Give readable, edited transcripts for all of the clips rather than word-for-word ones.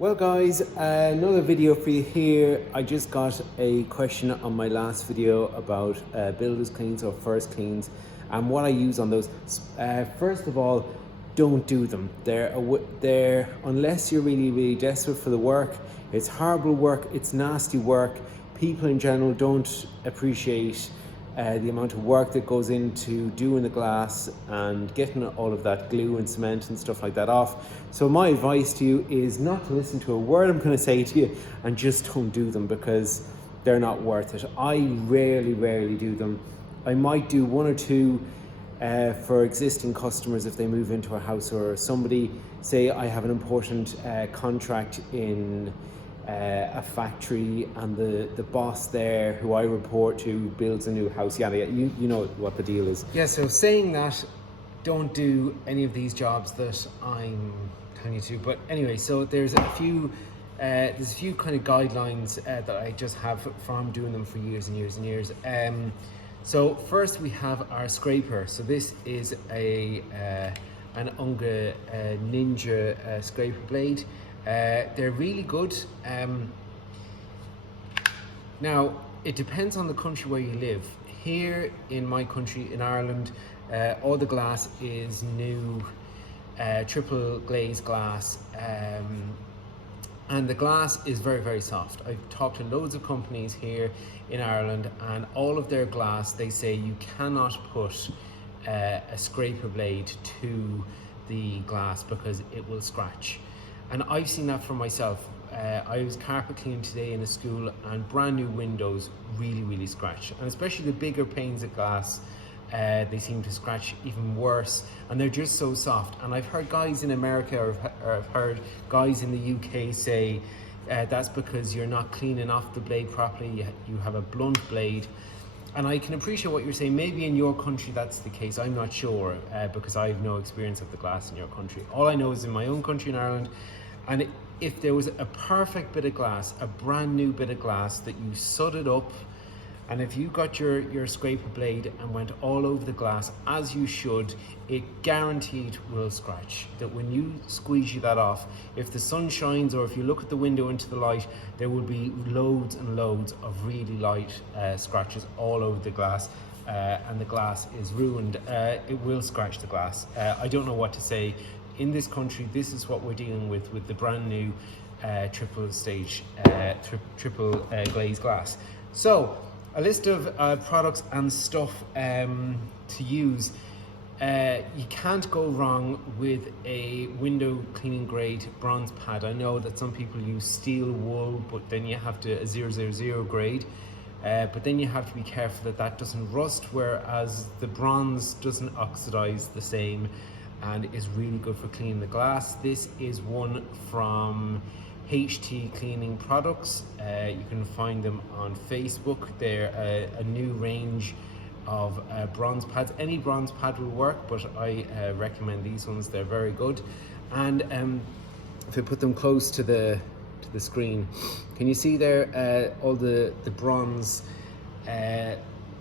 Well guys, another video for you here. I just got a question on my last video about builders cleans or first cleans and what I use on those. First of all, don't do them. They're unless you're really desperate for the work. It's horrible work, it's nasty work. People in general don't appreciate the amount of work that goes into doing the glass and getting all of that glue and cement and stuff like that off. So my advice to you is not to listen to a word I'm going to say to you and just don't do them because they're not worth it. I rarely do them. I might do one or two for existing customers if they move into a house, or somebody, say I have an important contract in a factory and the boss there who I report to builds a new house, yada yada. You know what the deal is. Yeah, so saying that, don't do any of these jobs that I'm telling you to. But anyway, so there's a few kind of guidelines that I just have from doing them for years and years. So first we have our scraper. So this is an Unga Ninja scraper blade. They're really good. Now, it depends on the country where you live. Here in my country, in Ireland, all the glass is new triple glazed glass, and the glass is very soft. I've talked to loads of companies here in Ireland, and all of their glass, they say you cannot put a scraper blade to the glass because it will scratch. And I've seen that for myself. I was carpet cleaning today in a school, and brand new windows really scratch. And especially the bigger panes of glass, they seem to scratch even worse. And they're just so soft. And I've heard guys in America, or I've heard guys in the UK say, that's because you're not cleaning off the blade properly. You have a blunt blade. And I can appreciate what you're saying. Maybe in your country that's the case. I'm not sure because I have no experience of the glass in your country. All I know is in my own country in Ireland. And if there was a perfect bit of glass, a brand new bit of glass that you sudded up, and if you got your scraper blade and went all over the glass as you should, it guaranteed will scratch. That when you squeegee that off, if the sun shines or if you look at the window into the light, there will be loads and loads of really light scratches all over the glass. And the glass is ruined. It will scratch the glass. I don't know what to say. In this country, this is what we're dealing with the brand new triple glazed glass. So, a list of products and stuff to use. You can't go wrong with a window cleaning grade bronze pad. I know that some people use steel wool, but then you have to a 000 grade. But then you have to be careful that doesn't rust, whereas the bronze doesn't oxidize the same and is really good for cleaning the glass. This is one from HT Cleaning Products. You can find them on Facebook. They're a new range of bronze pads. Any bronze pad will work, but I recommend these ones. They're very good. And if I put them close to the screen, can you see there all the bronze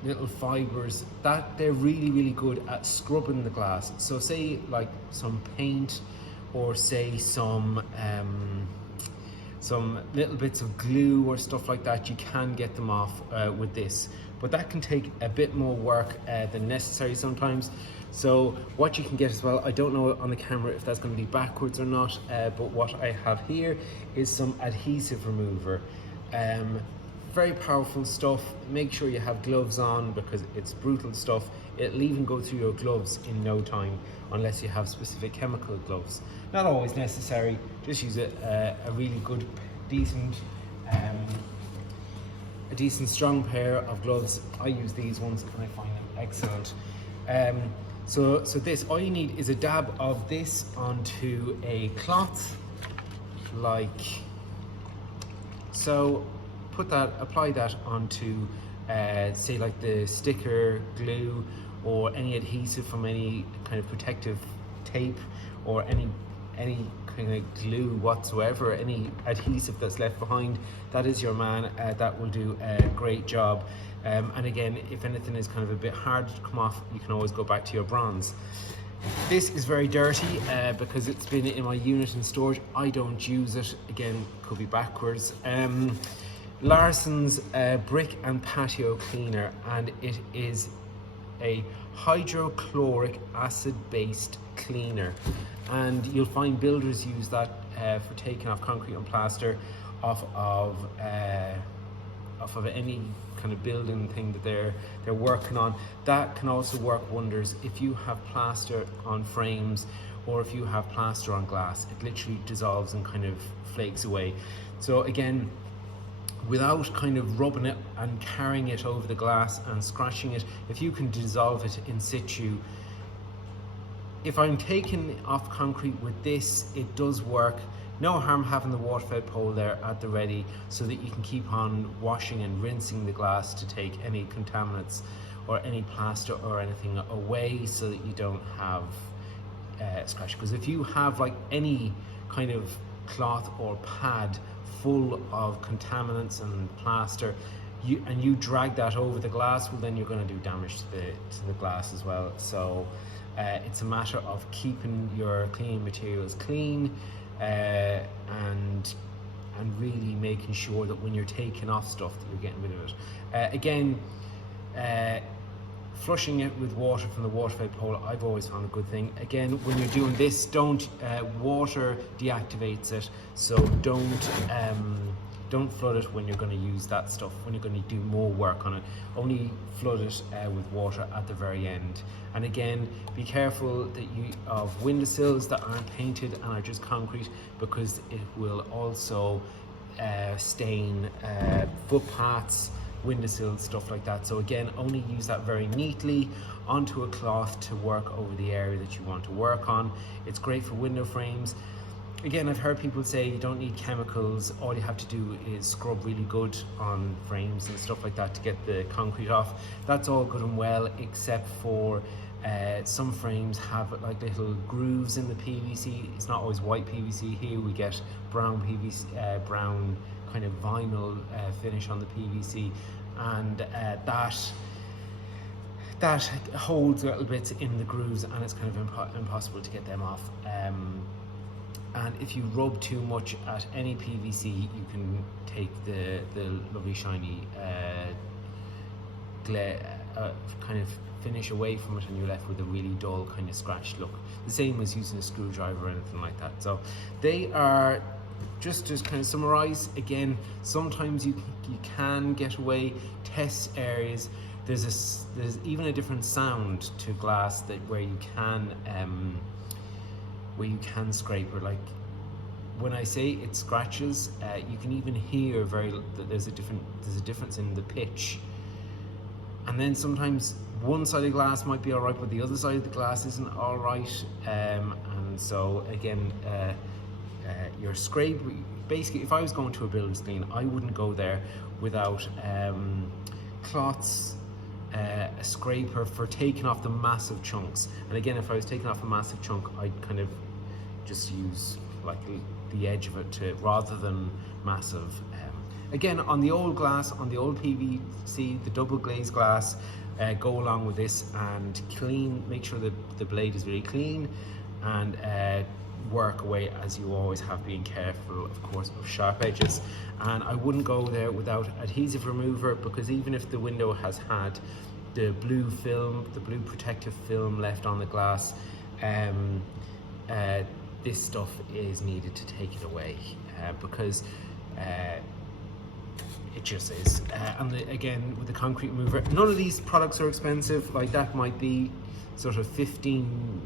little fibers? That they're really good at scrubbing the glass. So say like some paint, or say some little bits of glue or stuff like that, you can get them off with this, but that can take a bit more work than necessary sometimes. So what you can get as well, I don't know on the camera if that's going to be backwards or not, but what I have here is some adhesive remover. Very powerful stuff. Make sure you have gloves on because it's brutal stuff. It'll even go through your gloves in no time unless you have specific chemical gloves. Not always necessary, just use a really good, decent strong pair of gloves. I use these ones and I find them excellent. So this, all you need is a dab of this onto a cloth, like so. Apply that onto say like the sticker, glue, or any adhesive from any kind of protective tape, or any kind of glue whatsoever, any adhesive that's left behind. That is your man. That will do a great job. And again, if anything is kind of a bit hard to come off, you can always go back to your bronze. This is very dirty because it's been in my unit in storage. I don't use it. Again, could be backwards. Larson's brick and patio cleaner, and it is a hydrochloric acid based cleaner, and you'll find builders use that for taking off concrete and plaster off of any kind of building thing that they're working on. That can also work wonders if you have plaster on frames or if you have plaster on glass. It literally dissolves and kind of flakes away. So again, without kind of rubbing it and carrying it over the glass and scratching it, if you can dissolve it in situ. If I'm taking off concrete with this, it does work. No harm having the water-fed pole there at the ready so that you can keep on washing and rinsing the glass to take any contaminants or any plaster or anything away so that you don't have scratch. Because if you have like any kind of cloth or pad full of contaminants and plaster, you drag that over the glass, well then you're going to do damage to the glass as well. So it's a matter of keeping your cleaning materials clean, and really making sure that when you're taking off stuff that you're getting rid of it. Again, flushing it with water from the water-fed pole, I've always found a good thing. Again, when you're doing this, water deactivates it, so don't flood it when you're going to use that stuff, when you're going to do more work on it. Only flood it with water at the very end. And again, be careful that of windowsills that aren't painted and are just concrete, because it will also stain footpaths, windowsills, stuff like that. So again, only use that very neatly onto a cloth to work over the area that you want to work on. It's great for window frames. Again, I've heard people say you don't need chemicals. All you have to do is scrub really good on frames and stuff like that to get the concrete off. That's all good and well, except for some frames have like little grooves in the PVC. It's not always white PVC. Here we get brown PVC, brown kind of vinyl finish on the PVC, and that holds little bits in the grooves, and it's kind of impossible to get them off. And if you rub too much at any PVC, you can take the lovely shiny kind of finish away from it, and you're left with a really dull kind of scratched look. The same as using a screwdriver or anything like that. So they are, just to kind of summarize, again, sometimes you can get away, test areas. There's even a different sound to glass where you can scrape, or like when I say it scratches, you can even hear that there's a difference in the pitch. And then sometimes one side of the glass might be all right, but the other side of the glass isn't all right. And so again, your scrape, basically, if I was going to a builder's clean, I wouldn't go there without cloths, a scraper for taking off the massive chunks. And again, if I was taking off a massive chunk, I'd kind of just use like the edge of it rather than massive. Again, on the old glass, on the old PVC, the double glazed glass, go along with this and clean, make sure that the blade is really clean, and work away as you always have, being careful, of course, of sharp edges. And I wouldn't go there without adhesive remover, because even if the window has had the blue film, the blue protective film left on the glass, this stuff is needed to take it away, because it just is. And again, with the concrete remover, none of these products are expensive. Like that might be sort of £15,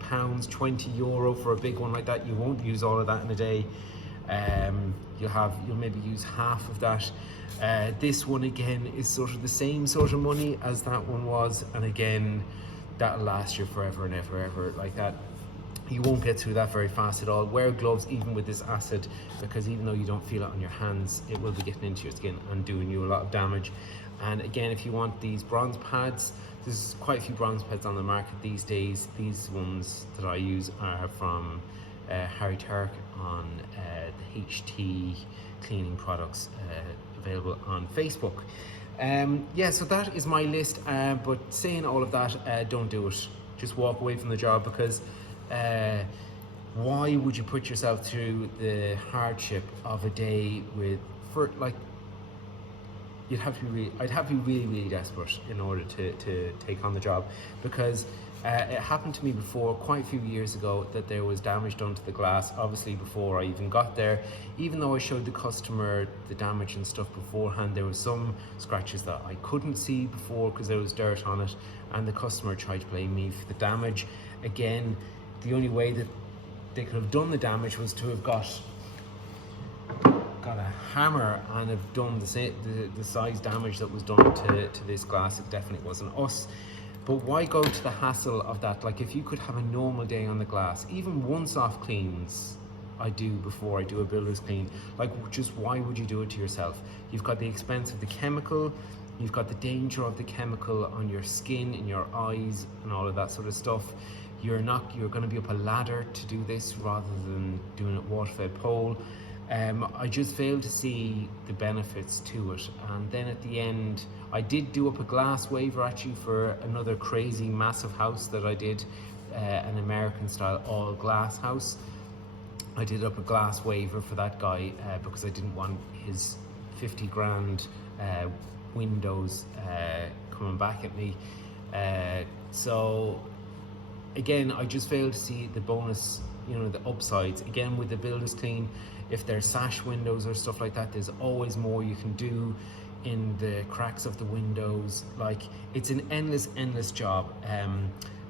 €20 for a big one like that. You won't use all of that in a day. You'll maybe use half of that. This one again is sort of the same sort of money as that one was, and again, that'll last you forever and ever like that. You won't get through that very fast at all. Wear gloves even with this acid, because even though you don't feel it on your hands, it will be getting into your skin and doing you a lot of damage. And again, if you want these bronze pads, there's quite a few bronze pads on the market these days. These ones that I use are from Harry Turk on the HT cleaning products, available on Facebook. Yeah, so that is my list, but saying all of that, don't do it. just walk away from the job, because why would you put yourself through the hardship of a day for like, I'd have to be really, really desperate in order to take on the job, because it happened to me before, quite a few years ago, that there was damage done to the glass, obviously before I even got there. Even though I showed the customer the damage and stuff beforehand, there was some scratches that I couldn't see before because there was dirt on it, and the customer tried to blame me for the damage. Again, the only way that they could have done the damage was to have got a hammer and have done the size damage that was done to this glass. It definitely wasn't us. But why go to the hassle of that? Like, if you could have a normal day on the glass, even once-off cleans I do before I do a builder's clean, like, just why would you do it to yourself? You've got the expense of the chemical, you've got the danger of the chemical on your skin, in your eyes, and all of that sort of stuff. You're going to be up a ladder to do this rather than doing it water-fed pole. I just failed to see the benefits to it. And then at the end, I did do up a glass waiver actually for another crazy massive house that I did, an American style all glass house. I did up a glass waiver for that guy because I didn't want his 50 grand windows coming back at me. So again, I just failed to see the bonus, the upsides. Again, with the builder's clean, if there's sash windows or stuff like that, there's always more you can do in the cracks of the windows. Like, it's an endless job.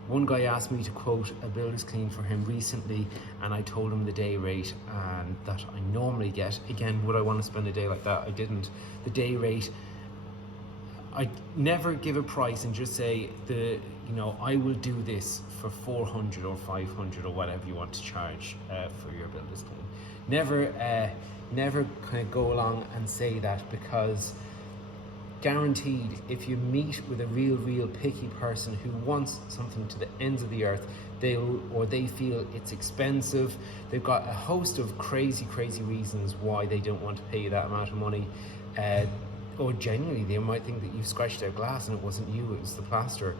One guy asked me to quote a builder's clean for him recently, and I told him the day rate and that I normally get. Again, would I want to spend a day like that? I didn't. The day rate, I never give a price and just say I will do this for 400 or 500 or whatever you want to charge for your builder's clean. Never kind of go along and say that, because guaranteed, if you meet with a real picky person who wants something to the ends of the earth, they feel it's expensive, they've got a host of crazy reasons why they don't want to pay you that amount of money, or genuinely they might think that you've scratched their glass and it wasn't you, it was the plaster.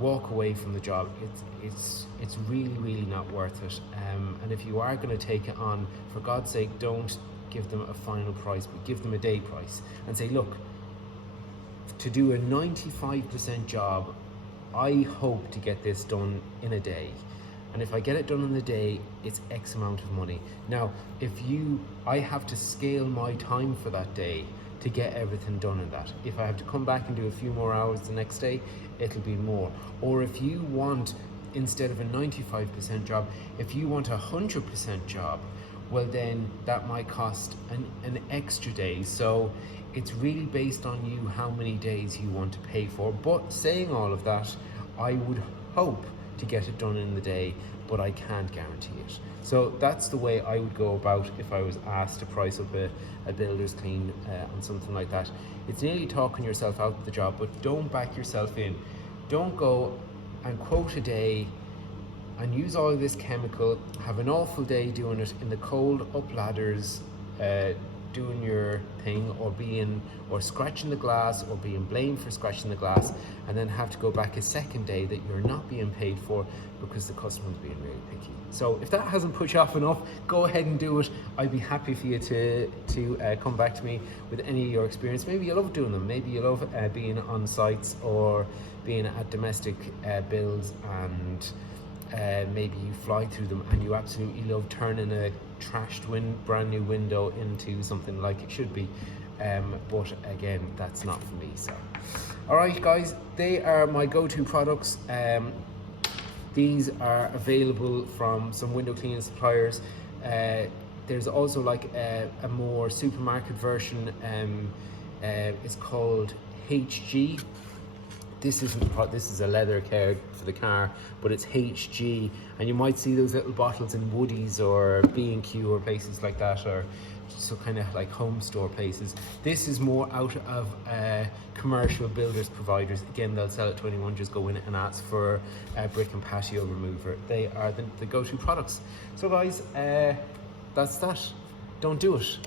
Walk away from the job. It's really not worth it. And if you are going to take it on, for God's sake, don't give them a final price, but give them a day price and say, look, to do a 95% job, I hope to get this done in a day. And if I get it done in the day, it's X amount of money. Now, I have to scale my time for that day to get everything done in that. If I have to come back and do a few more hours the next day, it'll be more. Or if you want, instead of a 95% job, if you want a 100% job, well then that might cost an extra day. So it's really based on you how many days you want to pay for. But saying all of that, I would hope to get it done in the day, but I can't guarantee it. So that's the way I would go about if I was asked to price up a builder's clean on something like that. It's nearly talking yourself out of the job, but don't back yourself in. Don't go and quote a day and use all of this chemical, have an awful day doing it in the cold, up ladders, doing your thing, or scratching the glass, or being blamed for scratching the glass, and then have to go back a second day that you're not being paid for because the customer's being really picky. So if that hasn't put you off enough, go ahead and do it. I'd be happy for you to come back to me with any of your experience. Maybe you love doing them. Maybe you love being on sites or being at domestic builds, and maybe you fly through them and you absolutely love turning a trashed brand new window into something like it should be. But again, that's not for me. So alright guys, they are my go-to products. These are available from some window cleaning suppliers. There's also like a more supermarket version. It's called HG. This is a leather care for the car, but it's HG, and you might see those little bottles in Woodies or B&Q or places like that, or so kind of like home store places. This is more out of commercial builders providers. Again, they'll sell it to anyone. Just go in and ask for a brick and patio remover. They are the go-to products. So guys, that's that. Don't do it.